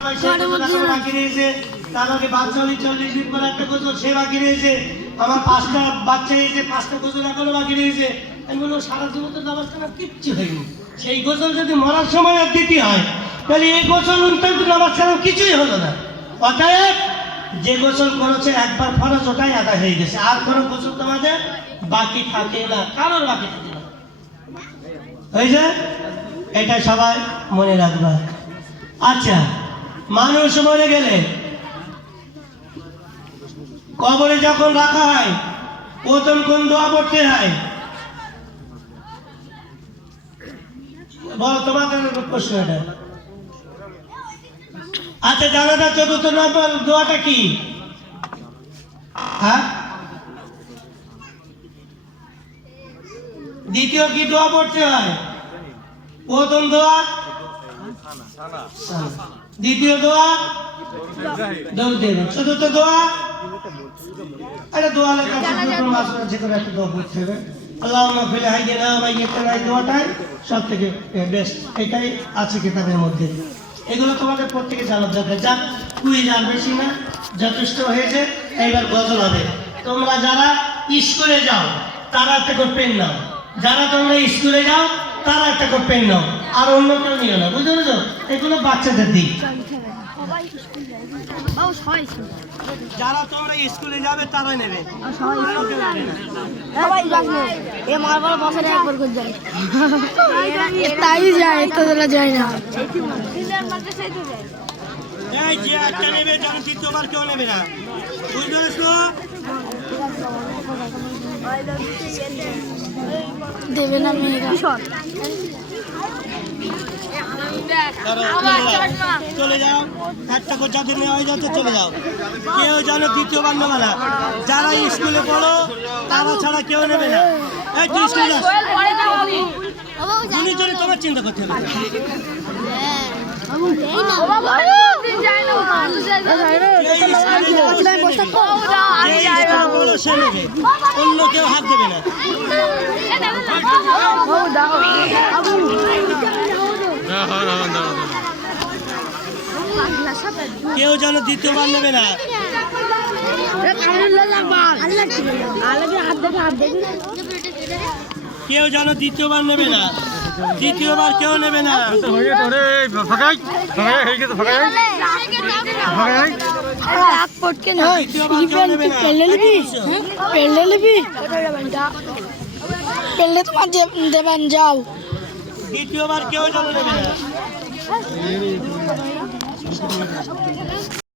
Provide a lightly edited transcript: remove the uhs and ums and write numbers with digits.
বাকি রয়েছে, তার আগে বাচ্চা হলে 40 দিন পর একটা গোসল সে বাকি রয়েছে, আমার 5টা বাচ্চা হয়েছে 5টা গোসল এখনো বাকি রয়েছে। আমি বললাম সারা জীবন তো নামাজ কালাম কিচ্ছু হয়নি, সেই গোসল যদি মরার সময় আর দিতে হয় তাহলে এই গোসল তো নামাজ কালাম কিছুই হলো না। অতএব যে গোসল করেছে একবার ফরজ ওটাই আদায় হয়ে গেছে, আর কোনো গোসল তোমাদের বাকি থাকে না, কারোর বাকি থাকে না। হয়েছে? এটা সবাই মনে রাখবা। আচ্ছা, মানুষ মরে গেলে কবরে যখন রাখা হয় প্রথম কোন দোয়া পড়তে হয়? বলো, তোমাদের প্রশ্ন এটা। আচ্ছা, জানাজা চতুর্থ নম্বর দোয়াটা কি? হ্যাঁ, দ্বিতীয় কি দোয়া পড়তে হয়? প্রথম দোয়া, দ্বিতীয় দোয়া, চতুর্থ দোয়া, একটা দোয়া লেখা যে কোনো একটা দোয়া পড়তে হবে। আল্লাহুম্মা ফিল হাইয়িনা ওয়া মাইয়িতিনা, এই দোয়াটাই সব থেকে বেস্ট, এটাই আছে কিতাবের মধ্যে। এগুলো তোমাদের প্রত্যেকে জানার দরকার। যাক, কুইজ আর বেশি না, যথেষ্ট হয়েছে। এইবার গজল হবে। তোমরা যারা স্কুলে যাও তারা একটা করে পেন নাও, যারা তোমরা স্কুলে যাও তারা একটা করে পেন নাও, আর অন্য কেউ নিও না, বুঝতে পেরেছো? এগুলো বাচ্চাদের দিক। যারা তোমরা স্কুলে যাবে তারা নেবে, তাই যায় তো যায় না। এই যে একটা নেবে, যেন দ্বিতীয়বার কেউ নেবে না, বুঝতে পেরেছো? দেবে না মেয়েরা। চলে যাও, একটা করে যাদের নেওয়া হয়ে যাচ্ছে চলে যাও, কেউ যেন দ্বিতীয়বার নেবে না। যারা স্কুলে পড়ো তারা ছাড়া কেউ নেবে না। এই তুই স্কুলে যাস, দুজনে তোমার চিন্তা করতে হবে। সে নেবে, অন্য কেউ হাত দেবে না। কেউ যেন দ্বিতীয়বার নেবে না। কেউ যেন দ্বিতীয়বার নেবে না, দ্বিতীয়বার কেউ নেবে না। দেবেন যাও, দ্বিতীয়বার কেউ যেন নেবে না।